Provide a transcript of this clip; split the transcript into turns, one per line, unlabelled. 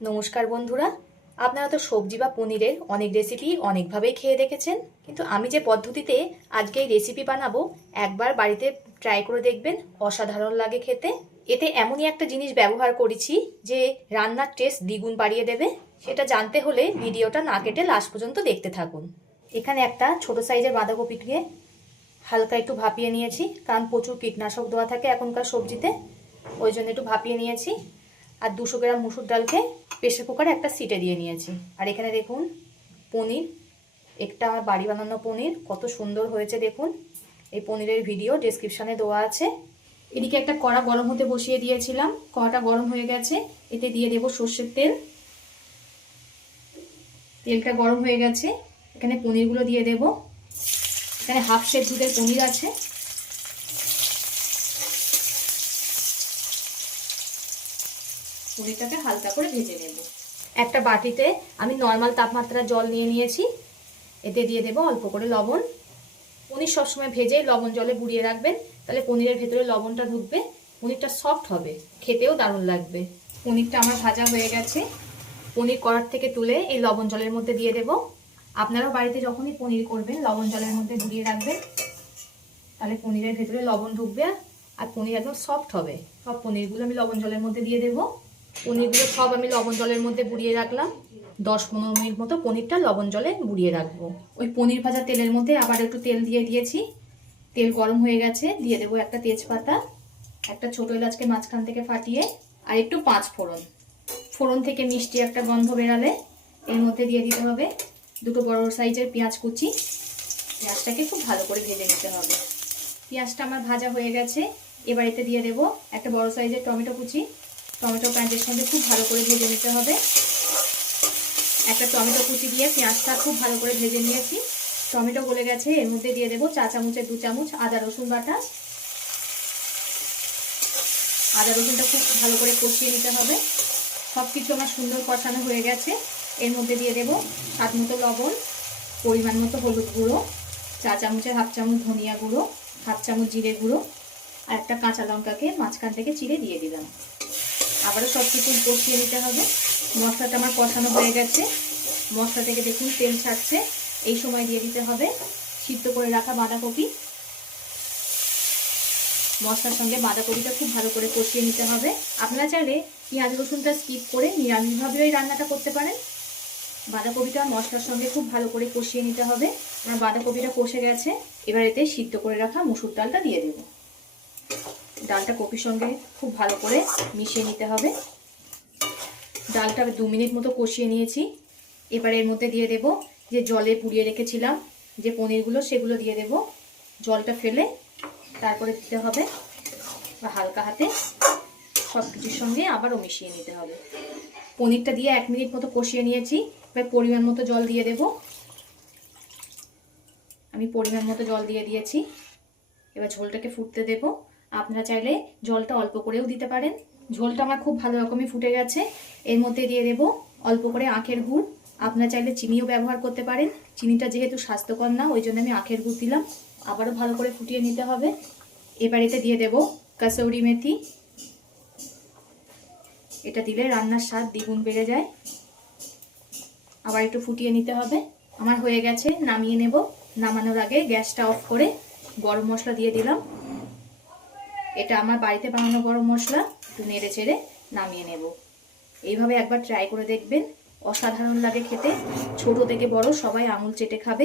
নমস্কার বন্ধুরা। আপনারা তো সবজি বা পনিরের অনেক রেসিপি অনেকভাবেই খেয়ে দেখেছেন। কিন্তু আমি যে পদ্ধতিতে আজকে এই রেসিপি বানাবো, একবার বাড়িতে ট্রাই করে দেখবেন, অসাধারণ লাগে খেতে। এতে এমনই একটা জিনিস ব্যবহার করেছি যে রান্নার টেস্ট দ্বিগুণ বাড়িয়ে দেবে। সেটা জানতে হলে ভিডিওটা না কেটে লাস্ট পর্যন্ত দেখতে থাকুন। এখানে একটা ছোট সাইজের বাঁধাকপিকে হালকা একটু ভাপিয়ে নিয়েছি, কারণ প্রচুর কীটনাশক দেওয়া থাকে এখনকার সবজিতে। ওই জন্য একটু ভাপিয়ে নিয়েছি। আর দুশো গ্রাম মুসুর ডালকে প্রেশার কুকারে একটা সিটে দিয়ে নিয়েছি। আর এখানে দেখুন, পনির, একটা আমার বাড়ি বানানো পনির, কত সুন্দর হয়েছে দেখুন। এই পনিরের ভিডিও ডেসক্রিপশানে দেওয়া আছে। এদিকে একটা কড়া গরম হতে বসিয়ে দিয়েছিলাম। কড়াটা গরম হয়ে গেছে। এতে দিয়ে দেবো সর্ষের তেল। তেলটা গরম হয়ে গেছে। এখানে পনিরগুলো দিয়ে দেব। এখানে হাফ দুধের পনির আছে। পনিরটাকে হালকা করে ভেজে নেব। একটা বাটিতে আমি নর্মাল তাপমাত্রার জল নিয়ে নিয়েছি। এতে দিয়ে দেবো অল্প করে লবণ। পনির সবসময় ভেজে লবণ জলে বুড়িয়ে রাখবেন। তাহলে পনিরের ভেতরে লবণটা ঢুকবে। পনিরটা সফট হবে। খেতেও দারুণ লাগবে। পনিরটা আমার ভাজা হয়ে গেছে। পনির করার থেকে তুলে এই লবণ জলের মধ্যে দিয়ে দেব। আপনারাও বাড়িতে যখনই পনির করবেন, লবণ জলের মধ্যে বুড়িয়ে রাখবেন। তাহলে পনিরের ভেতরে লবণ ঢুকবে আর পনির একদম সফট হবে। সব পনিরগুলো আমি লবণ জলের মধ্যে দিয়ে দেবো। পনিরগুলো সব আমি লবণ জলের মধ্যে বুড়িয়ে রাখলাম। দশ পনেরো মিনিট মতো পনিরটা লবণ জলে বুড়িয়ে রাখব। ওই পনির ভাজা তেলের মধ্যে আবার একটু তেল দিয়ে দিয়েছি। তেল গরম হয়ে গেছে, দিয়ে দেবো একটা তেজপাতা, একটা ছোটো এলাচকে মাঝখান থেকে ফাটিয়ে, আর একটু পাঁচ ফোড়ন। ফোড়ন থেকে মিষ্টি একটা গন্ধ বেরালে এর মধ্যে দিয়ে দিতে হবে দুটো বড় সাইজের পেঁয়াজ কুচি। পেঁয়াজটাকে খুব ভালো করে ভেজে নিতে হবে। পেঁয়াজটা আমার ভাজা হয়ে গেছে। এবার এতে দিয়ে দেবো একটা বড় সাইজের টমেটো কুচি। টমেটো পেঁয়াজের সঙ্গে খুব ভালো করে ভেজে নিতে হবে। একটা টমেটো কুচি দিয়ে পেঁয়াজটা খুব ভালো করে ভেজে নিয়েছি। টমেটো গলে গেছে, এর মধ্যে দিয়ে দেবো চা চামচের দু চামচ আদা, রসুন বাটা। আদা, রসুনটা খুব ভালো করে কষিয়ে নিতে হবে। সব কিছু আমার সুন্দর কষানো হয়ে গেছে। এর মধ্যে দিয়ে দেবো স্বাদ মতো লবণ, পরিমাণ মতো হলুদ গুঁড়ো, চা চামচের হাফ চামচ ধনিয়া গুঁড়ো, হাফ চামচ জিরে গুঁড়ো, আর একটা কাঁচা লঙ্কাকে মাঝখান থেকে চিড়ে দিয়ে দিলাম। আবারও সব কিছু কষিয়ে নিতে হবে। মশলাটা আমার কষানো হয়ে গেছে। মশলা থেকে দেখুন তেল ছাড়ছে। এই সময় দিয়ে দিতে হবে সিদ্ধ করে রাখা বাঁধাকপি। মশলার সঙ্গে বাঁধাকপিটা খুব ভালো করে কষিয়ে নিতে হবে। আপনারা চাইলে পেঁয়াজ রসুনটা স্কিপ করে নিরামিষভাবেও এই রান্নাটা করতে পারেন। বাঁধাকপিটা মশলার সঙ্গে খুব ভালো করে কষিয়ে নিতে হবে। আমার বাঁধাকপিটা কষে গেছে। এবার এতে সিদ্ধ করে রাখা মুসুর ডালটা দিয়ে দেবো। ডালটা কপির সঙ্গে খুব ভালো করে মিশিয়ে নিতে হবে। ডালটা দু মিনিট মতো কষিয়ে নিয়েছি। এবার এর মধ্যে দিয়ে দেব যে জলে পুড়িয়ে রেখেছিলাম যে পনিরগুলো, সেগুলো দিয়ে দেব। জলটা ফেলে তারপরে দিতে হবে বা হালকা হাতে সব কিছুর সঙ্গে আবারও মিশিয়ে নিতে হবে। পনিরটা দিয়ে এক মিনিট মতো কষিয়ে নিয়েছি। এবার পরিমাণ মতো জল দিয়ে দেব। আমি পরিমাণ মতো জল দিয়ে দিয়েছি। এবার ঝোলটাকে ফুটতে দেব। আপনারা চাইলে জলটা অল্প করেও দিতে পারেন। ঝোলটা আমার খুব ভালো রকমই ফুটে গেছে। এর মধ্যে দিয়ে দেব অল্প করে আখের গুড়। আপনারা চাইলে চিনিও ব্যবহার করতে পারেন। চিনিটা যেহেতু স্বাস্থ্যকর না, ওই জন্য আমি আখের গুড় দিলাম। আবারও ভালো করে ফুটিয়ে নিতে হবে। এবার এতে দিয়ে দেব কাসৌরি মেথি। এটা দিলে রান্নার স্বাদ দ্বিগুণ বেড়ে যায়। আবার একটু ফুটিয়ে নিতে হবে। আমার হয়ে গেছে, নামিয়ে নেব। নামানোর আগে গ্যাসটা অফ করে গরম মশলা দিয়ে দিলাম। এটা আমার বাড়িতে বানানো গরম মশলা, একটু নেড়ে চেড়ে নামিয়ে নেব। এইভাবে একবার ট্রাই করে দেখবেন, অসাধারণ লাগে খেতে। ছোট থেকে বড় সবাই আঙুল চেটে খাবে।